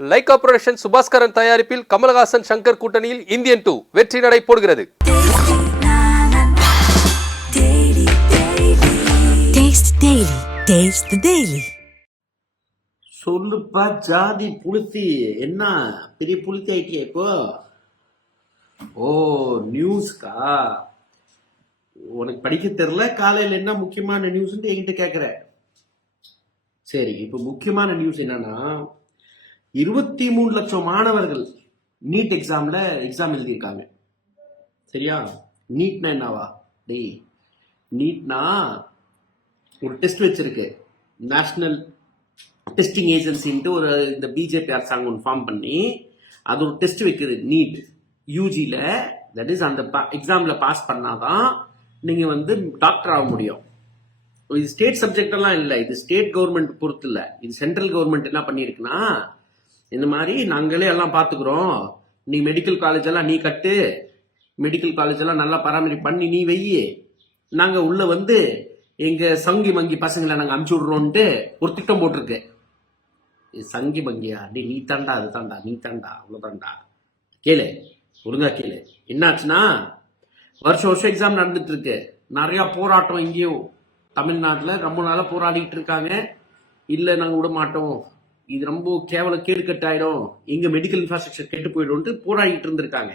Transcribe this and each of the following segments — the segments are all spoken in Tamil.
லைகா புரொடக்ஷன் சுபாஸ்கரன் தயாரிப்பில் கமலஹாசன் சங்கர் கூட்டணியில் இந்தியன் டூ வெற்றி நடை போடுகிறது. சொல்லுப்பா ஜாதி புளுத்தி. என்ன பெரிய புளுத்தி ஆயிட்டியா இப்போ? ஓ நியூஸ்க்கா உனக்கு படிக்க தெரியல? காலையில் என்ன முக்கியமான நியூஸ்ன்னு என்கிட்ட கேட்குற சரி இப்போ முக்கியமான நியூஸ் என்னன்னா இருபத்தி மூணு லட்சம் மாணவர்கள் நீட் எக்ஸாமில் எக்ஸாம் எழுதியிருக்காங்க. சரியா? நீட்னா என்னவா? டேய் நீட்னா ஒரு டெஸ்ட் வச்சிருக்கு. நேஷ்னல் டெஸ்டிங் ஏஜென்சின்ட்டு ஒரு இந்த பிஜேபி அரசாங்கம் ஒன்று ஃபார்ம் பண்ணி அது ஒரு டெஸ்ட் வைக்குது நீட். யூஜியில் தட் இஸ் அந்த எக்ஸாமில் பாஸ் பண்ணாதான் நீங்கள் வந்து டாக்டர் ஆக முடியும். இது ஸ்டேட் சப்ஜெக்ட் எல்லாம் இல்லை. இது ஸ்டேட் கவர்மெண்ட் பொறுத்து இல்லை. இது சென்ட்ரல் கவர்மெண்ட் என்ன பண்ணியிருக்குன்னா இந்த மாதிரி நாங்களே எல்லாம் பார்த்துக்குறோம் நீ மெடிக்கல் காலேஜ் எல்லாம் நீ கட்டு. மெடிக்கல் காலேஜ் எல்லாம் நல்லா பராமரிப்பு பண்ணி நீ வெய்யி. நாங்கள் உள்ள வந்து எங்க சங்கி மங்கி பசங்களை நாங்கள் அமுச்சு விடுறோன்ட்டு ஒரு திட்டம் போட்டிருக்கு. சங்கி மங்கியா? டே நீ தாண்டா அது தாண்டா நீ தாண்டா அவ்வளோ தாண்டா. கேளு ஒழுங்கா கேளு. என்னாச்சுன்னா வருஷம் வருஷம் எக்ஸாம் நடந்துட்டு இருக்கு. நிறையா போராட்டம் இங்கேயும் தமிழ்நாட்டில் ரொம்ப நாளாக போராடிக்கிட்டு இருக்காங்க. இல்லை நாங்கள் விட மாட்டோம். இது ரொம்ப கேவல கேடு கட்டாயிடும் எங்க மெடிக்கல் இன்ஃப்ராஸ்ட்ரக்சர் கெட்டு போயிடும்ட்டு போராடிட்டு இருந்திருக்காங்க.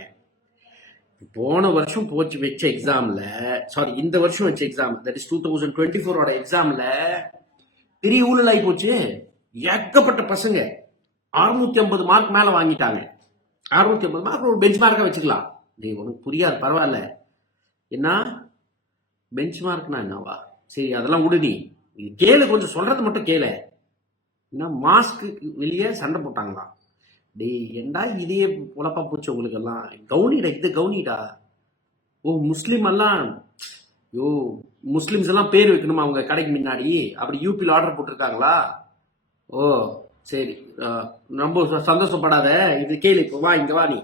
போன வருஷம் போச்சு வச்ச எக்ஸாம்ல சாரி இந்த வருஷம் வச்ச exam that is two thousand twenty ஃபோரோட எக்ஸாம்ல பெரிய ஊழல் ஆகி போச்சு. ஏகப்பட்ட பசங்க அறுநூத்தி ஐம்பது மார்க் மேல வாங்கிட்டாங்க. அறுநூத்தி ஐம்பது மார்க் ஒரு பெஞ்ச் மார்க்கா வச்சுக்கலாம். நீ உனக்கு புரியாது பரவாயில்ல. என்ன? பெஞ்ச் மார்க்னா என்னவா? சரி அதெல்லாம் விடு நீ. இது கேளு கொஞ்சம் சொல்றது மட்டும் கேளு. என்ன மாஸ்க்கு வெளியே சண்டை போட்டாங்களாம் டேய் ஏண்டா இதே உழப்பா போச்சு உங்களுக்கு எல்லாம் கவுனிடா இது கவுனிடா. ஓ முஸ்லீம் எல்லாம் யோ முஸ்லீம்ஸ் எல்லாம் பேர் வைக்கணுமா அவங்க கடைக்கு முன்னாடி? அப்படி யூபியில் ஆர்டர் போட்டிருக்காங்களா? ஓ சரி. ரொம்ப சந்தோஷப்படாத. இது கேளு இப்போ வா இங்கே வா நீ.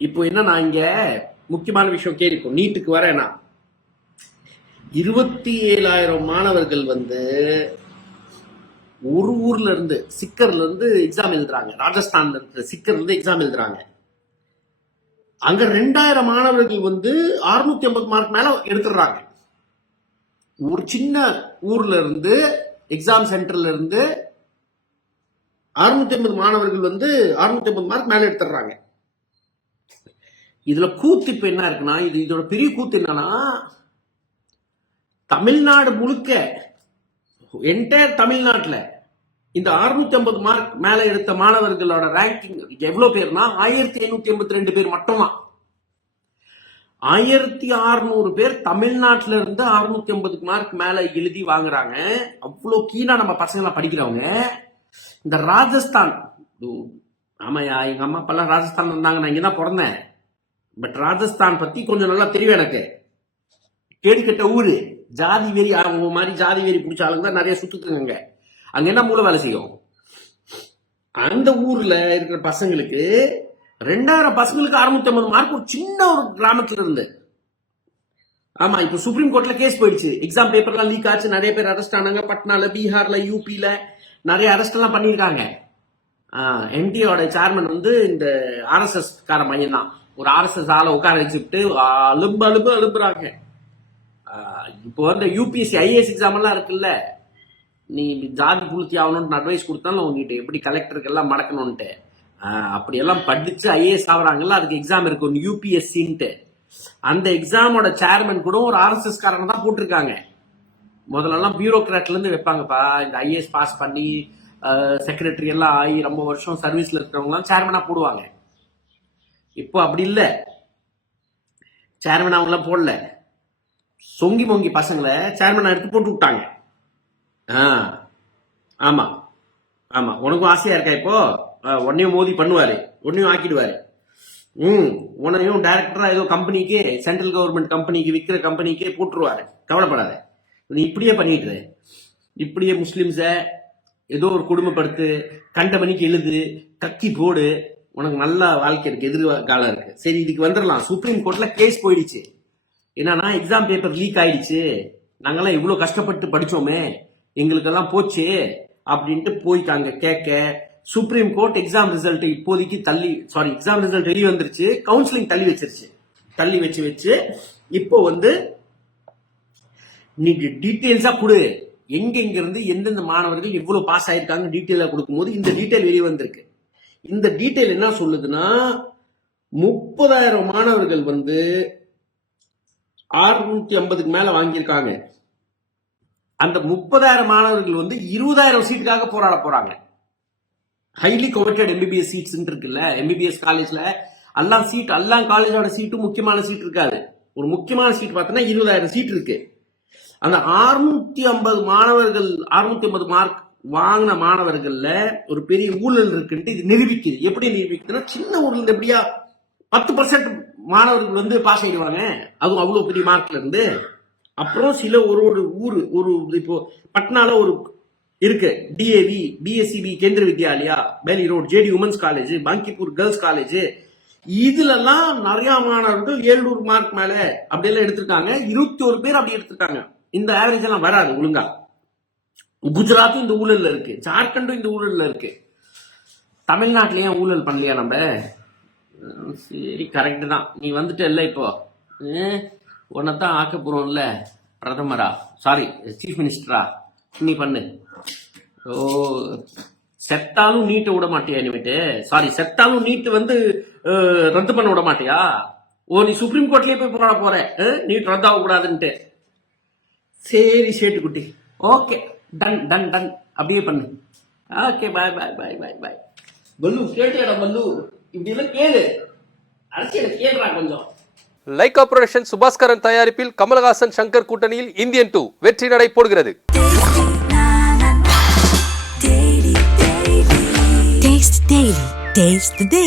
இப்போ என்ன நான் இங்கே முக்கியமான விஷயம் கேளு இப்போ நீட்டுக்கு வரேன் நான் இருபத்தி ஏழாயிரம் மாணவர்கள் வந்து ஒரு ஊர்ல இருந்து சிக்கர்ல இருந்து எக்ஸாம் எழுதுறாங்க. ராஜஸ்தான்ல இருக்கிற சிக்கர்ல இருந்து எக்ஸாம் எழுதுறாங்க. அங்க ரெண்டாயிரம் மாணவர்கள் வந்து 650 ஐம்பது மார்க் மேல எடுத்துடுறாங்க. ஒரு சின்ன ஊர்ல இருந்து எக்ஸாம் சென்டர்ல இருந்து 650 ஐம்பது மாணவர்கள் வந்து 650 ஐம்பது மார்க் மேல எடுத்துடுறாங்க. இதுல கூத்து இப்ப என்ன இருக்குன்னா இது இதோட பெரிய கூத்து என்னன்னா தமிழ்நாடு முழுக்க என்டையர் தமிழ்நாட்டில் இந்த 650 ஐம்பது மார்க் மேல எடுத்த மாணவர்களோட ரேங்கிங் எவ்வளவு பேர்னா ஆயிரத்தி ஐநூத்தி எண்பத்தி ரெண்டு பேர் மட்டுமா ஆயிரத்தி அறுநூறு பேர் தமிழ்நாட்டில இருந்து 650 ஐம்பதுக்கு மார்க் மேல எழுதி வாங்குறாங்க. அவ்வளோ கீழா நம்ம பசங்களை படிக்கிறவங்க. இந்த ராஜஸ்தான் ஓ, ஆமாயா எங்க அம்மா அப்பெல்லாம் ராஜஸ்தான் இருந்தாங்க நான் இங்கே தான் பிறந்தேன். பட் ராஜஸ்தான் பத்தி கொஞ்சம் நல்லா தெரியும் எனக்கு. கேடு கெட்ட ஊரு. ஜாதி வெறி அவங்க மாதிரி ஜாதி வெறி பிடிச்ச ஆளுங்க தான் நிறைய சுத்துக்குங்க. அங்க என்ன மூளை வேலை செய்யும்? அந்த ஊர்ல இருக்கிற பசங்களுக்கு ரெண்டாயிரம் பசங்களுக்கு அறுநூத்தி ஐம்பது மார்க் ஒரு சின்ன ஒரு கிராமத்துல இருந்து. ஆமா இப்ப சுப்ரீம் கோர்ட்ல கேஸ் போயிடுச்சு. எக்ஸாம் பேப்பர்லாம் லீக் ஆச்சு. நிறைய பேர் அரெஸ்ட் ஆனாங்க. பட்னால பீகார்ல யூபில நிறைய அரெஸ்ட் எல்லாம் பண்ணிருக்காங்க என்டியோட சேர்மன் வந்து இந்த ஆர்எஸ்எஸ் கார மையம் தான் ஒரு ஆர்எஸ்எஸ் ஆளை உட்கார வச்சுட்டு அலும்பு அலும்பு அலும்புறாங்க. இப்போ வந்து யூபிஎஸ்சி ஐஏஎஸ் எக்ஸாம் எல்லாம் இருக்குல்ல? நீ ஜாதி பூர்த்தி ஆகணும்னு அட்வைஸ் கொடுத்தாலும் உங்ககிட்ட எப்படி கலெக்டருக்கு எல்லாம் மடக்கணும்ட்டு அப்படியெல்லாம் படிச்சு ஐஏஎஸ் ஆகுறாங்கல்ல அதுக்கு எக்ஸாம் இருக்கு ஒன்று யூபிஎஸ்சின்ட்டு அந்த எக்ஸாமோட சேர்மன் கூட ஒரு ஆர்எஸ்எஸ் காரங்க தான் போட்டிருக்காங்க. முதல்லலாம் பியூரோக்ராட்ல இருந்து வைப்பாங்கப்பா இந்த ஐஏஎஸ் பாஸ் பண்ணி செக்ரட்டரி எல்லாம் ஆகி ரொம்ப வருஷம் சர்வீஸ்ல இருக்கிறவங்கலாம் சேர்மனா போடுவாங்க. இப்போ அப்படி இல்லை. சேர்மன் அவங்களாம் போடல. சொங்கி மொங்கி பசங்களை சேர்மன் எடுத்து போட்டு விட்டாங்க. ஆ ஆமாம் ஆமாம் உனக்கும் ஆசையாக இருக்கா இப்போ? உன்னையும் மோதி பண்ணுவார். உன்னையும் ஆக்கிடுவார். ம் உன்னையும் டேரக்டராக ஏதோ கம்பெனிக்கு சென்ட்ரல் கவர்மெண்ட் கம்பெனிக்கு விற்கிற கம்பெனிக்கே போட்டுருவாரு. கவலைப்படாத. நீ இப்படியே பண்ணிட்டு இப்படியே முஸ்லீம்ஸை ஏதோ ஒரு குடும்பப்படுத்து கண்ட மணிக்கு எழுது கக்கி போடு. உனக்கு நல்ல வாழ்க்கை இருக்கு. எதிர்காலம் இருக்கு. சரி இதுக்கு வந்துடலாம் சுப்ரீம் கோர்ட்ல கேஸ் போயிடுச்சு. என்னன்னா எக்ஸாம் பேப்பர் லீக் ஆயிடுச்சு. நாங்கெல்லாம் இவ்வளோ கஷ்டப்பட்டு படிச்சோமே. எங்களுக்கெல்லாம் போச்சு அப்படின்ட்டு போய்க்காங்க கேட்க. சுப்ரீம் கோர்ட் எக்ஸாம் ரிசல்ட் இப்போதைக்கு தள்ளி சாரி எக்ஸாம் ரிசல்ட் வெளியே வந்துருச்சு. கவுன்சிலிங் தள்ளி வச்சிருச்சு. தள்ளி வச்சு வச்சு இப்போ வந்து நீங்க டீட்டெயில்ஸா கொடு. எங்க எங்க இருந்து எந்தெந்த மாணவர்கள் எவ்வளவு பாஸ் ஆயிருக்காங்க டீட்டெயிலா கொடுக்கும்போது இந்த டீட்டெயில் வெளியே வந்திருக்கு. இந்த டீட்டெயில் என்ன சொல்லுதுன்னா முப்பதாயிரம் மாணவர்கள் வந்து அறுநூத்தி ஐம்பதுக்கு மேல வாங்கியிருக்காங்க. அந்த முப்பதாயிரம் மாணவர்கள் வந்து இருபதாயிரம் சீட்டுக்காக போராட போறாங்க. ஹைலி கவர்டட் எம்பிபிஎஸ் சீட்ஸ் இருக்குல்ல எம்பிபிஎஸ் காலேஜ்ல எல்லாம் சீட் எல்லாம் காலேஜோட சீட்டும் முக்கியமான சீட் இருக்காது. ஒரு முக்கியமான சீட் பார்த்தோன்னா இருபதாயிரம் சீட் இருக்கு. அந்த 650 ஐம்பது மாணவர்கள் 650 ஐம்பது மார்க் வாங்கின மாணவர்கள்ல ஒரு பெரிய ஊழல் இருக்குன்ட்டு இது நிரூபிக்குது. எப்படி நிரூபிக்குதுன்னா சின்ன ஊர்ல இருந்து எப்படியா பத்து பர்சன்ட் மாணவர்கள் வந்து பாஸ் ஆயிடுவாங்க. அதுவும் அவ்வளோ பெரிய மார்க்ல இருந்து. அப்புறம் சில ஒரு ஒரு ஊர் ஒரு இப்போ பட்னால ஒரு இருக்கு. DAV PSCB Kendriya Vidyalaya Bailey road JD women's college Bankipur girls college இதுலலாம் நிறைய மாணவர்கள் ஏழுநூறு மார்க் மேல அப்படியெல்லாம் எடுத்திருக்காங்க. இருபத்தி ஒரு பேர் அப்படி எடுத்திருக்காங்க. இந்த ஆவரேஜ் எல்லாம் வராது ஒழுங்கா. குஜராத்தும் இந்த ஊழல்ல இருக்கு. ஜார்க்கண்டும் இந்த ஊழல்ல இருக்கு. தமிழ்நாட்டுல ஏன் ஊழல் பண்ணலையா நம்ம? சரி கரெக்டு தான். நீ வந்துட்டல்ல இப்போ. உன்னைத்தான் ஆக்க போகிறோம்ல பிரதமரா? சாரி சீஃப் மினிஸ்டரா நீ பண்ணு. ஓ செத்தாலும் நீட்டை விட மாட்டியா இனிமேட்டு? சாரி செத்தாலும் நீட்டு வந்து ரத்து பண்ண விட மாட்டியா? ஓ நீ சுப்ரீம் கோர்ட்லயே போய் போராட போற. நீட் ரத்தாக கூடாதுன்ட்டு. சரி சேட்டுக்குட்டி. ஓகே டன் டன் டன் அப்படியே பண்ணு. ஓகே பாய் பாய் பாய் பாய் பாய் பல்லு கேட்டியாடா பல்லு. இப்படி எல்லாம் கேளு. அரசியல கேளுடா கொஞ்சம். லைகா புரொடக்ஷன் சுபாஸ்கரன் தயாரிப்பில் கமலஹாசன் சங்கர் கூட்டணியில் இந்தியன் டூ வெற்றி நடை போடுகிறது. Taste the